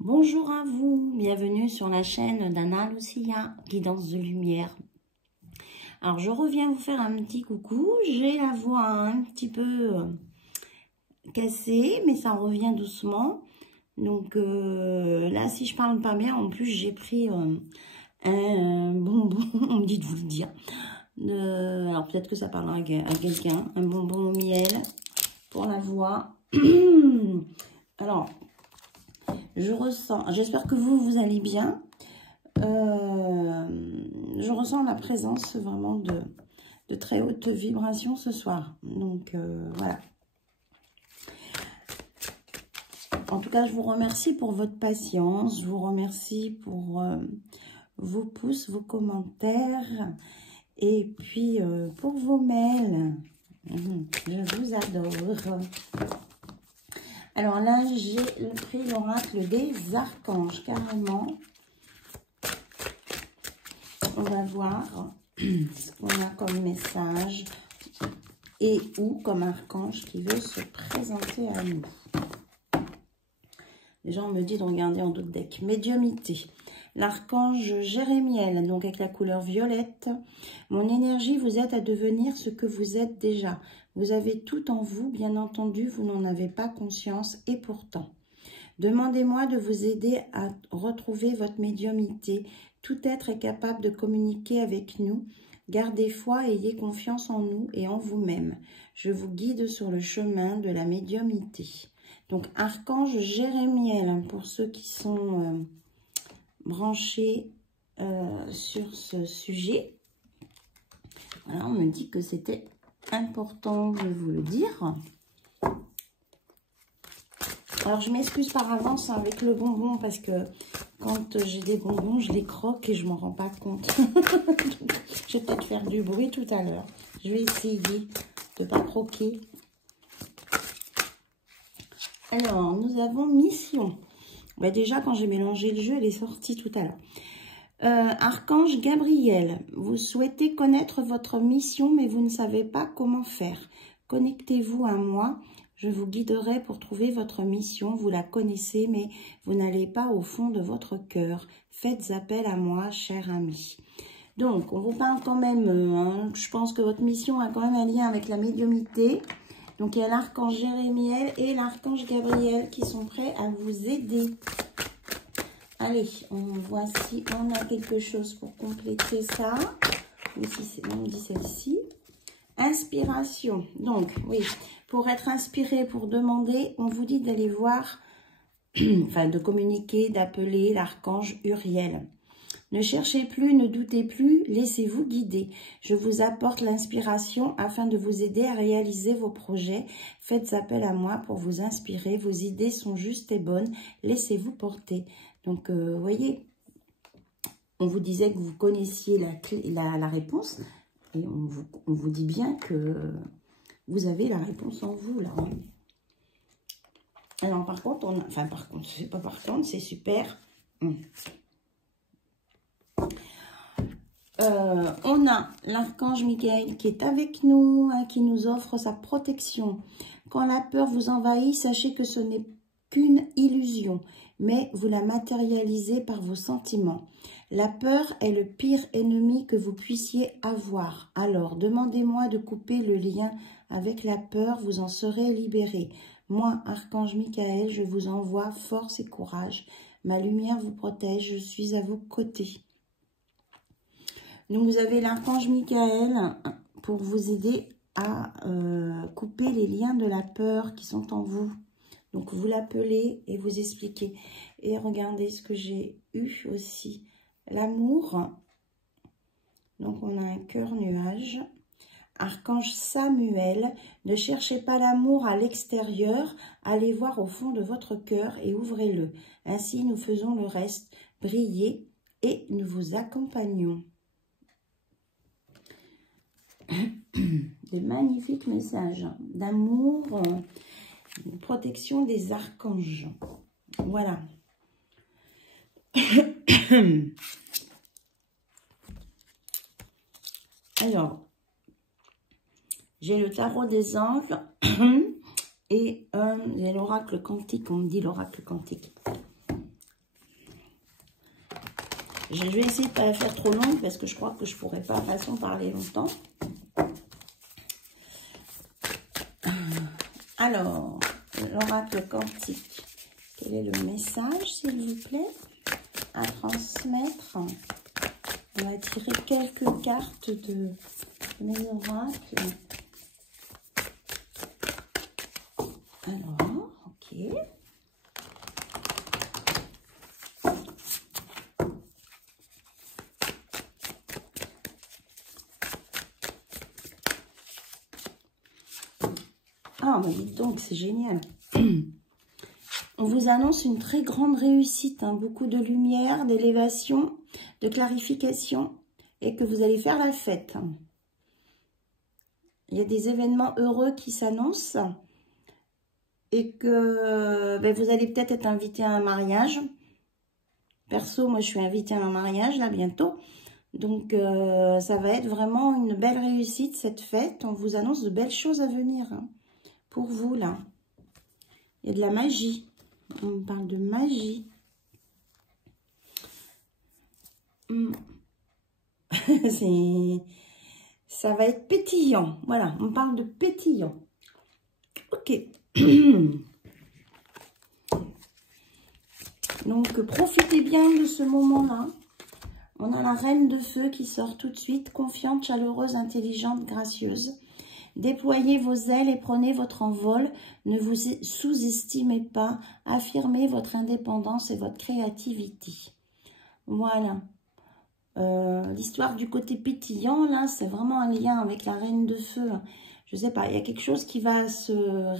Bonjour à vous, bienvenue sur la chaîne d'Anna Lucia, Guidance de Lumière. Alors je reviens vous faire un petit coucou, j'ai la voix un petit peu cassée, mais ça revient doucement. Donc là, si je parle pas bien, en plus j'ai pris un bonbon, on me dit de vous le dire. Alors peut-être que ça parlera à quelqu'un, un bonbon au miel pour la voix. Alors, je ressens, j'espère que vous allez bien. Je ressens la présence vraiment de très haute vibration ce soir. Donc, voilà. En tout cas, je vous remercie pour votre patience. Je vous remercie pour vos pouces, vos commentaires. Et puis, pour vos mails. Je vous adore. Alors là, j'ai pris l'oracle des archanges, carrément. On va voir ce qu'on a comme message et ou comme archange qui veut se présenter à nous. Les gens me disent de regarder en d'autres decks. Médiumité. L'archange Jérémiel, donc avec la couleur violette. Mon énergie vous aide à devenir ce que vous êtes déjà. Vous avez tout en vous, bien entendu, vous n'en avez pas conscience et pourtant. Demandez-moi de vous aider à retrouver votre médiumnité. Tout être est capable de communiquer avec nous. Gardez foi et ayez confiance en nous et en vous-même. Je vous guide sur le chemin de la médiumnité. Donc, archange Jérémiel, pour ceux qui sont branchés sur ce sujet. Voilà, on me dit que c'était important de vous le dire. Alors, je m'excuse par avance avec le bonbon parce que quand j'ai des bonbons, je les croque et je ne m'en rends pas compte. Je vais peut-être faire du bruit tout à l'heure. Je vais essayer de ne pas croquer. Alors, nous avons mission. Bah, déjà, quand j'ai mélangé le jeu, elle est sortie tout à l'heure. Archange Gabriel, vous souhaitez connaître votre mission, mais vous ne savez pas comment faire. Connectez-vous à moi. Je vous guiderai pour trouver votre mission. Vous la connaissez, mais vous n'allez pas au fond de votre cœur. Faites appel à moi, cher ami. Donc, on vous parle quand même, je pense que votre mission a quand même un lien avec la médiumnité. Donc, il y a l'archange Jérémiel et l'archange Gabriel qui sont prêts à vous aider. Allez, on voit si on a quelque chose pour compléter ça. Ou si c'est, on dit celle-ci. Inspiration. Donc, oui, pour être inspiré, pour demander, on vous dit d'aller voir, enfin de communiquer, d'appeler l'archange Uriel. Ne cherchez plus, ne doutez plus, laissez-vous guider. Je vous apporte l'inspiration afin de vous aider à réaliser vos projets. Faites appel à moi pour vous inspirer. Vos idées sont justes et bonnes. Laissez-vous porter. Donc, vous voyez, on vous disait que vous connaissiez la réponse. Et on vous dit bien que vous avez la réponse en vous, là. Alors, par contre, c'est pas par contre, c'est super. On a l'archange Michael qui est avec nous, hein, qui nous offre sa protection. Quand la peur vous envahit, sachez que ce n'est qu'une illusion, mais vous la matérialisez par vos sentiments. La peur est le pire ennemi que vous puissiez avoir. Alors, demandez-moi de couper le lien avec la peur, vous en serez libéré. Moi, archange Michael, je vous envoie force et courage. Ma lumière vous protège, je suis à vos côtés. Donc, vous avez l'archange Michael pour vous aider à couper les liens de la peur qui sont en vous. Donc, vous l'appelez et vous expliquez. Et regardez ce que j'ai eu aussi. L'amour. Donc, on a un cœur nuage. Archange Samuel. Ne cherchez pas l'amour à l'extérieur. Allez voir au fond de votre cœur et ouvrez-le. Ainsi, nous faisons le reste. Brillez et nous vous accompagnons. De magnifiques messages d'amour, de protection des archanges. Voilà. Alors, j'ai le tarot des anges et j'ai l'oracle quantique. On me dit l'oracle quantique. Je vais essayer de ne pas la faire trop longue parce que je crois que je ne pourrais pas de toute façon parler longtemps. Alors, l'oracle quantique. Quel est le message, s'il vous plaît, à transmettre? On va tirer quelques cartes de mes oracles. Alors, ok. Ah, bah dites donc, c'est génial. On vous annonce une très grande réussite, hein, beaucoup de lumière, d'élévation, de clarification, et que vous allez faire la fête. Il y a des événements heureux qui s'annoncent, et que ben, vous allez peut-être être invité à un mariage. Perso, moi je suis invitée à un mariage, là, bientôt. Donc, ça va être vraiment une belle réussite, cette fête. On vous annonce de belles choses à venir, hein, pour vous, là. Il y a de la magie. On me parle de magie. Ça va être pétillant. Voilà, on parle de pétillant. Ok. Donc, profitez bien de ce moment-là. On a la reine de feu qui sort tout de suite. Confiante, chaleureuse, intelligente, gracieuse. Déployez vos ailes et prenez votre envol. Ne vous sous-estimez pas. Affirmez votre indépendance et votre créativité. Voilà. L'histoire du côté pétillant, là, c'est vraiment un lien avec la reine de feu. Je ne sais pas, il y a quelque chose qui va se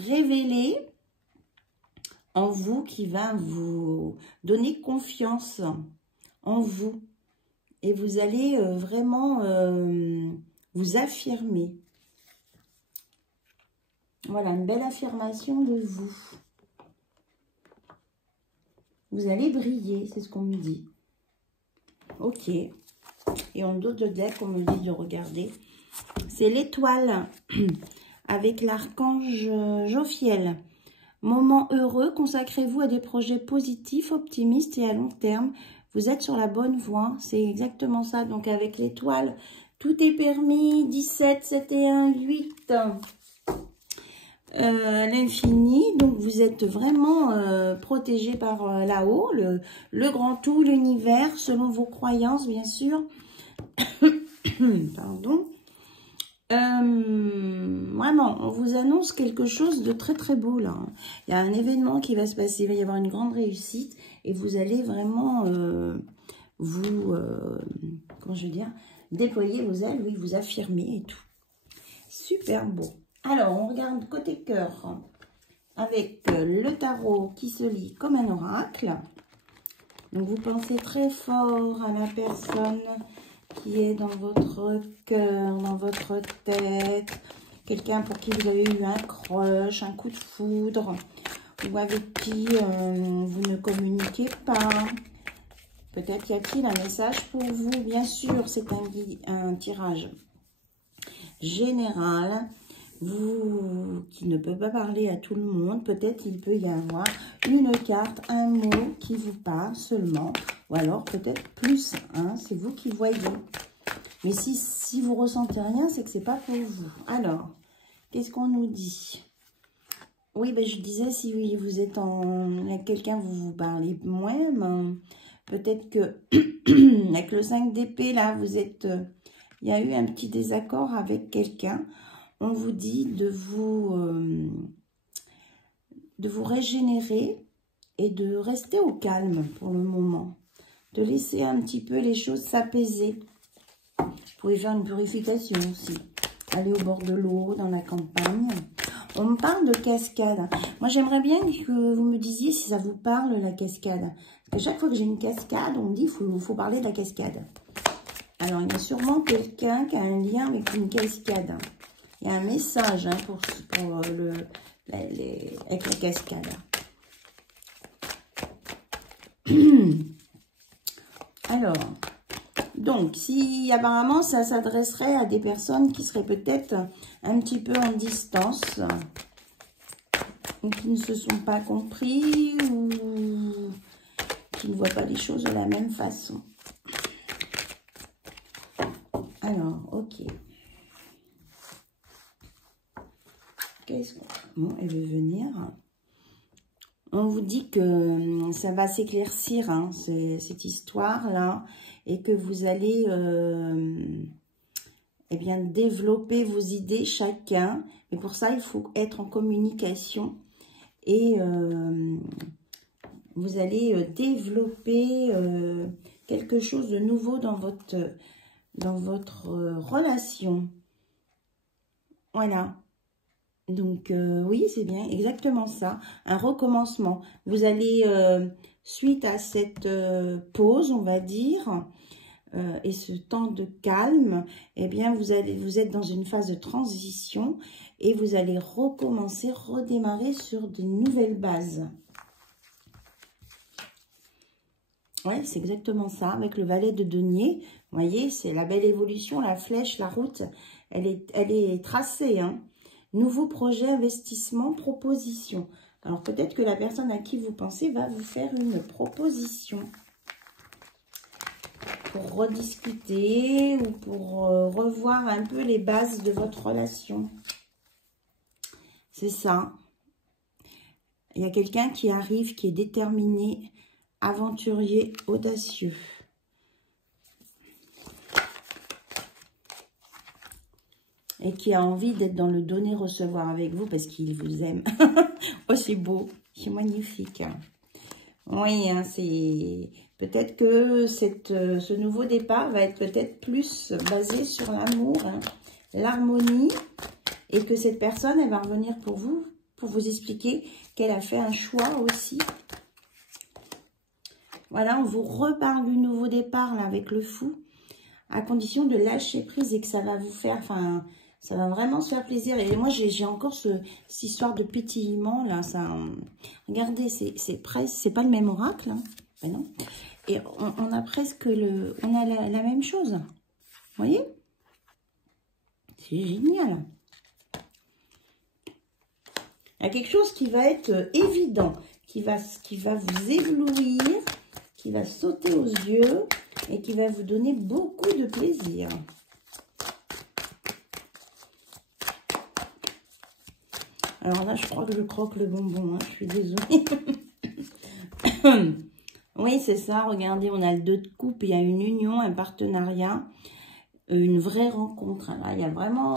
révéler en vous, qui va vous donner confiance en vous. Et vous allez vraiment vous affirmer. Voilà, une belle affirmation de vous. Vous allez briller, c'est ce qu'on me dit. Ok. Et en dos de deck, on me dit de regarder. C'est l'étoile avec l'archange Jophiel. Moment heureux, consacrez-vous à des projets positifs, optimistes et à long terme. Vous êtes sur la bonne voie, c'est exactement ça. Donc avec l'étoile, tout est permis. 17, 7 et 1, 8. L'infini, donc vous êtes vraiment protégé par là-haut, le grand tout, l'univers, selon vos croyances, bien sûr. Pardon. Vraiment, on vous annonce quelque chose de très très beau là. Il y a un événement qui va se passer, il va y avoir une grande réussite et vous allez vraiment comment je veux dire, déployer vos ailes, oui, vous affirmer et tout. Super beau. Alors, on regarde côté cœur avec le tarot qui se lit comme un oracle. Donc, vous pensez très fort à la personne qui est dans votre cœur, dans votre tête. Quelqu'un pour qui vous avez eu un crush, un coup de foudre, ou avec qui vous ne communiquez pas. Peut-être y a-t-il un message pour vous. Bien sûr, c'est un tirage général. Vous qui ne peut pas parler à tout le monde, peut-être il peut y avoir une carte, un mot qui vous parle seulement, ou alors peut-être plus, hein, c'est vous qui voyez. Mais si vous ressentez rien, c'est que c'est pas pour vous. Alors, qu'est-ce qu'on nous dit? Oui, ben je disais, si vous êtes avec quelqu'un, vous parlez moins, ben, peut-être que avec le 5 d'épée, là, vous êtes... il y a eu un petit désaccord avec quelqu'un. On vous dit de vous régénérer et de rester au calme pour le moment. De laisser un petit peu les choses s'apaiser. Vous pouvez faire une purification aussi. Aller au bord de l'eau, dans la campagne. On me parle de cascade. Moi, j'aimerais bien que vous me disiez si ça vous parle, la cascade. Parce que chaque fois que j'ai une cascade, on me dit qu'il faut parler de la cascade. Alors, il y a sûrement quelqu'un qui a un lien avec une cascade. Il y a un message hein, avec la cascade. Alors, donc, si apparemment ça s'adresserait à des personnes qui seraient peut-être un petit peu en distance, ou qui ne se sont pas compris, ou qui ne voient pas les choses de la même façon. Alors, ok. Qu'est-ce qu'on... Bon, elle veut venir. On vous dit que ça va s'éclaircir, hein, cette histoire-là, et que vous allez eh bien, développer vos idées chacun. Mais pour ça, il faut être en communication. Et vous allez développer quelque chose de nouveau dans votre relation. Voilà. Donc, oui, c'est bien, exactement ça. Un recommencement. Vous allez, suite à cette pause, on va dire, et ce temps de calme, eh bien, vous êtes dans une phase de transition et vous allez recommencer, redémarrer sur de nouvelles bases. Ouais, c'est exactement ça. Avec le valet de denier, vous voyez, c'est la belle évolution, la flèche, la route, elle est tracée, hein. Nouveau projet, investissement, proposition. Alors, peut-être que la personne à qui vous pensez va vous faire une proposition pour rediscuter ou pour revoir un peu les bases de votre relation. C'est ça. Il y a quelqu'un qui arrive, qui est déterminé, aventurier, audacieux. Et qui a envie d'être dans le donner-recevoir avec vous parce qu'il vous aime. Oh, c'est beau, c'est magnifique. Oui, hein, c'est peut-être que ce nouveau départ va être peut-être plus basé sur l'amour, hein, l'harmonie, et que cette personne, elle va revenir pour vous expliquer qu'elle a fait un choix aussi. Voilà, on vous reparle du nouveau départ là avec le fou, à condition de lâcher prise et que ça va vous faire, enfin, ça va vraiment se faire plaisir. Et moi, j'ai encore cette histoire de pétillement, là. Ça, regardez, c'est pas le même oracle. Hein. Ben non. Et on a presque la même chose. Vous voyez? C'est génial. Il y a quelque chose qui va être évident, qui va vous éblouir, qui va sauter aux yeux et qui va vous donner beaucoup de plaisir. Alors là, je crois que je croque le bonbon, hein, je suis désolée. Oui, c'est ça, regardez, on a le 2 de coupe, il y a une union, un partenariat, une vraie rencontre. Là, il y a vraiment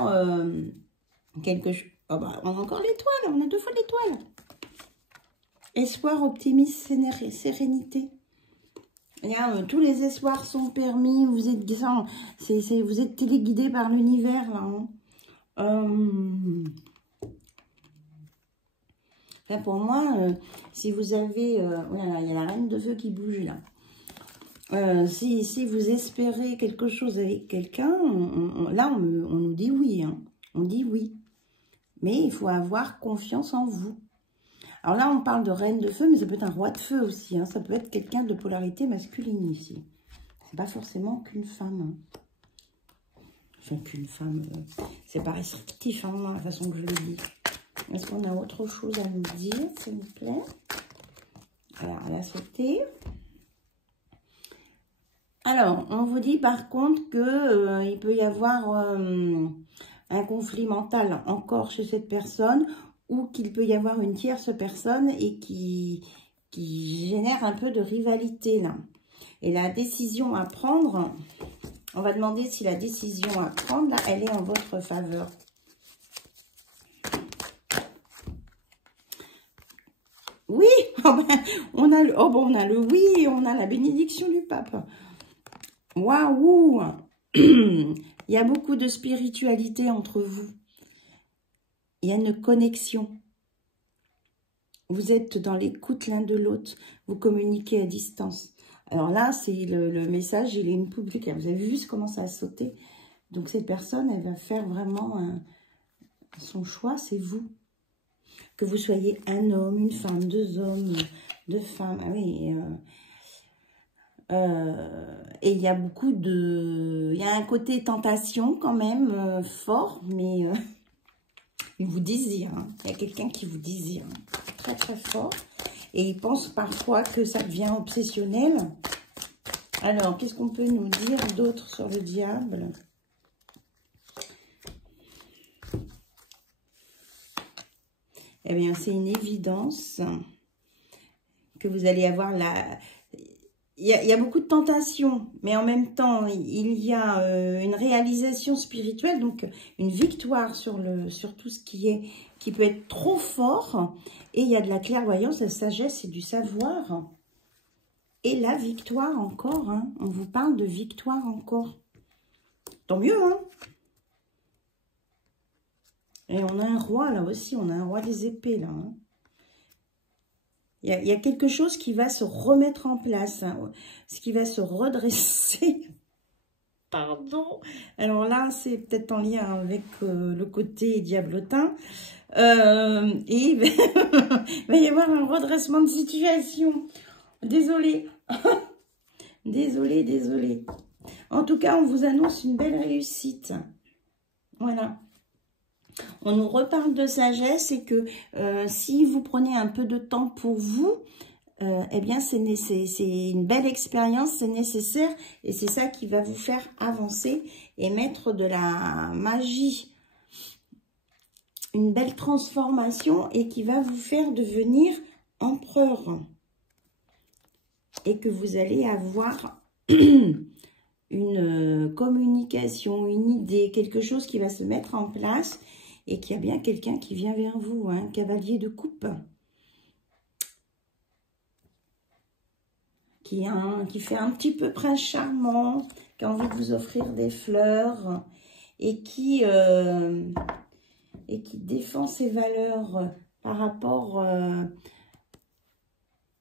quelque chose. Oh bah, on a encore l'étoile, on a 2 fois l'étoile. Espoir, optimisme, sérénité. Là, tous les espoirs sont permis, vous êtes téléguidé par l'univers, là. Hein. Enfin, pour moi, si vous avez... oh là là, il y a la reine de feu qui bouge, là. Si vous espérez quelque chose avec quelqu'un, là, on nous dit oui. Hein. On dit oui. Mais il faut avoir confiance en vous. Alors là, on parle de reine de feu, mais ça peut être un roi de feu aussi. Hein. Ça peut être quelqu'un de polarité masculine ici. C'est pas forcément qu'une femme. Hein. Enfin, qu'une femme, c'est pas restrictif, hein, la façon que je le dis. Est-ce qu'on a autre chose à nous dire, s'il vous plaît? Alors, elle a sauté. Alors, on vous dit par contre que il peut y avoir un conflit mental encore chez cette personne, ou qu'il peut y avoir une tierce personne et qui génère un peu de rivalité là. Et la décision à prendre, on va demander si la décision à prendre, là, elle est en votre faveur. Oui, on a le oui, on a la bénédiction du pape. Waouh! Il y a beaucoup de spiritualité entre vous. Il y a une connexion. Vous êtes dans l'écoute l'un de l'autre. Vous communiquez à distance. Alors là, c'est le message, il est une poule claire. Vous avez vu comment ça a sauté? Donc cette personne, elle va faire vraiment son choix, c'est vous. Que vous soyez un homme, une femme, 2 hommes, 2 femmes. Ah oui, et il y a beaucoup de... Il y a un côté tentation quand même, fort, mais il vous désire. Hein. Il y a quelqu'un qui vous désire. Hein. Très, très fort. Et il pense parfois que ça devient obsessionnel. Alors, qu'est-ce qu'on peut nous dire d'autre sur le diable? eh bien, c'est une évidence que vous allez avoir la... Il y a beaucoup de tentations, mais en même temps, il y a une réalisation spirituelle, donc une victoire sur tout ce qui peut être trop fort. Et il y a de la clairvoyance, la sagesse et du savoir. Et la victoire encore, hein. On vous parle de victoire encore. Tant mieux, hein. Et on a un roi là aussi, on a un roi des épées là, hein. Il y a quelque chose qui va se remettre en place, hein, ce qui va se redresser. Pardon. Alors là, c'est peut-être en lien avec le côté diablotin. Et il va y avoir un redressement de situation. Désolée. Désolée. En tout cas, on vous annonce une belle réussite. Voilà. On nous reparle de sagesse et que si vous prenez un peu de temps pour vous, eh bien, c'est une belle expérience, c'est nécessaire et c'est ça qui va vous faire avancer et mettre de la magie, une belle transformation et qui va vous faire devenir empereur. Et que vous allez avoir une communication, une idée, quelque chose qui va se mettre en place et qu'il y a bien quelqu'un qui vient vers vous, hein, cavalier de coupe. Qui fait un petit peu prince charmant, qui a envie de vous offrir des fleurs et qui défend ses valeurs par rapport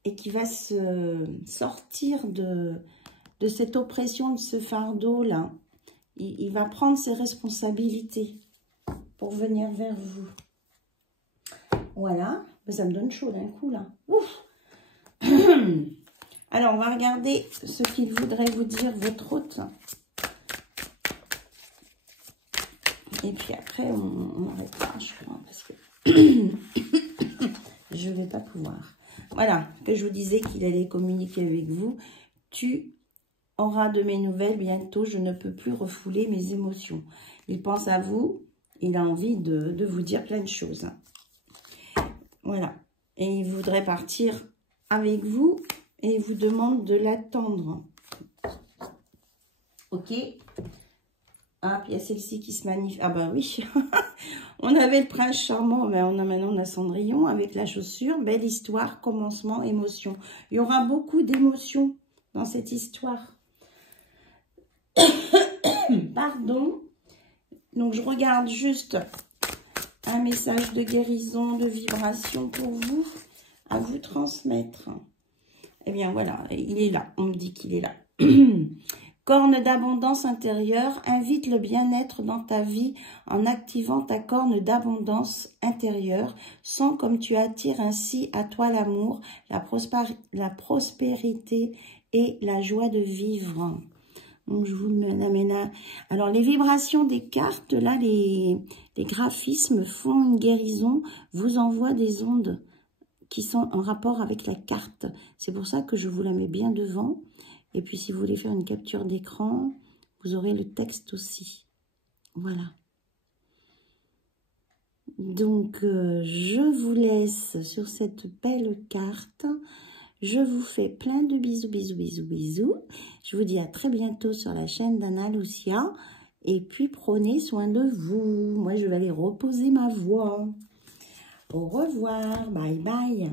et qui va se sortir de cette oppression, de ce fardeau-là. Il va prendre ses responsabilités pour venir vers vous. Voilà, ça me donne chaud d'un coup là. Ouf. Alors, on va regarder ce qu'il voudrait vous dire, votre hôte. Et puis après, on arrêtera, je crois, parce que je ne vais pas pouvoir. Voilà, que je vous disais qu'il allait communiquer avec vous. Tu auras de mes nouvelles bientôt, je ne peux plus refouler mes émotions. Il pense à vous, il a envie de vous dire plein de choses. Voilà, et il voudrait partir avec vous. Et il vous demande de l'attendre. Ok. Ah, puis il y a celle-ci qui se manifeste. Ah ben oui. On avait le prince charmant, mais maintenant on a Cendrillon avec la chaussure. Belle histoire, commencement, émotion. Il y aura beaucoup d'émotions dans cette histoire. Pardon. Donc je regarde juste un message de guérison, de vibration pour vous, à vous transmettre. Eh bien, voilà, il est là. On me dit qu'il est là. Corne d'abondance intérieure, invite le bien-être dans ta vie en activant ta corne d'abondance intérieure. Sens comme tu attires ainsi à toi l'amour, la prospérité et la joie de vivre. Donc, je vous l'amène là. Alors, les vibrations des cartes, là, les graphismes font une guérison, vous envoient des ondes qui sont en rapport avec la carte. C'est pour ça que je vous la mets bien devant. Et puis, si vous voulez faire une capture d'écran, vous aurez le texte aussi. Voilà. Donc, je vous laisse sur cette belle carte. Je vous fais plein de bisous. Je vous dis à très bientôt sur la chaîne d'Anna Lucia. Et puis, prenez soin de vous. Moi, je vais aller reposer ma voix. Au revoir. Bye bye.